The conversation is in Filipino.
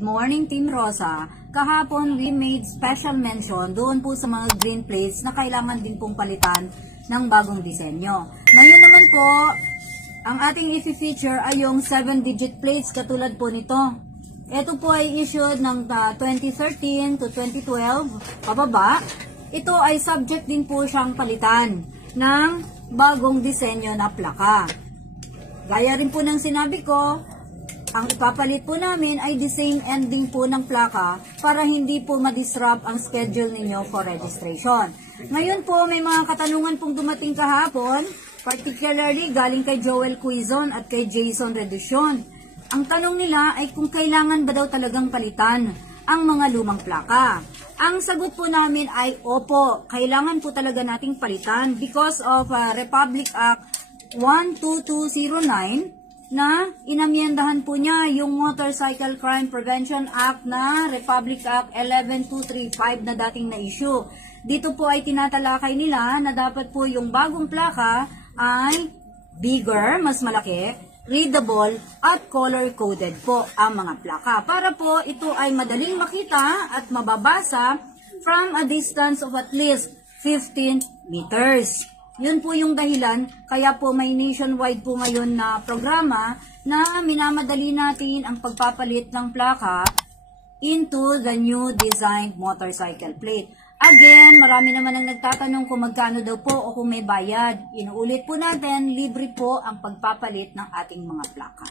Good morning, Team Rosa. Kahapon, we made special mention doon po sa mga green plates na kailangan din pong palitan ng bagong disenyo. Ngayon naman po, ang ating i-feature ay yung 7-digit plates katulad po nito. Ito po ay issued ng 2013 to 2012, pababa. Ito ay subject din po siyang palitan ng bagong disenyo na plaka. Gaya rin po ng sinabi ko, ang ipapalit po namin ay the same ending po ng plaka para hindi po ma-disrupt ang schedule ninyo for registration. Ngayon po may mga katanungan pong dumating kahapon, particularly galing kay Joel Quizon at kay Jason Reducion. Ang tanong nila ay kung kailangan ba daw talagang palitan ang mga lumang plaka. Ang sagot po namin ay opo, kailangan po talaga nating palitan because of Republic Act 12209 na inamyendahan po niya yung Motorcycle Crime Prevention Act na Republic Act 11235 na dating na-issue. Dito po ay tinatalakay nila na dapat po yung bagong plaka ay bigger, mas malaki, readable, at color-coded po ang mga plaka. Para po ito ay madaling makita at mababasa from a distance of at least 15 meters. Yun po yung dahilan, kaya po may nationwide po ngayon na programa na minamadali natin ang pagpapalit ng plaka into the new designed motorcycle plate. Again, marami naman ang nagtatanong kung magkano daw po o kung may bayad. Inuulit po natin, libre po ang pagpapalit ng ating mga plaka.